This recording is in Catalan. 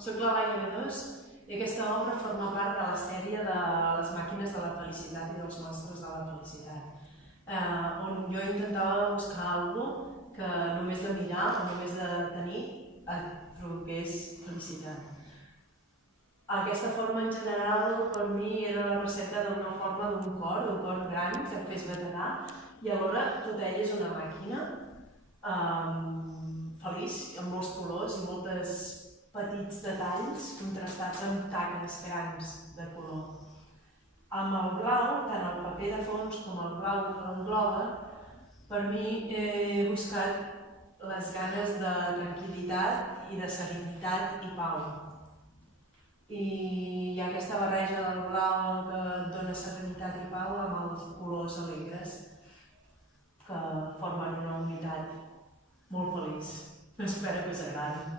soc la Laia B2 i aquesta obra forma part de la sèrie de les màquines de la felicitat i dels monstres de la felicitat, on jo intentava buscar alguna cosa que només de mirar o només de tenir et provoqués felicitat. Aquesta forma en general per mi era la recerca d'una forma d'un cor gran que et fes veterà i alhora tota ella és una màquina feliç, amb molts colors i molts petits detalls contrastats amb taques grans de color. Amb el blau, tant el paper de fons com el blau que l'engloba, per mi he buscat les ganes de tranquil·litat i de serenitat i pau. I hi ha aquesta barreja del blau que et dona serenitat i pau amb els colors alegres que formen una unitat molt feliç. Espero que us agradi.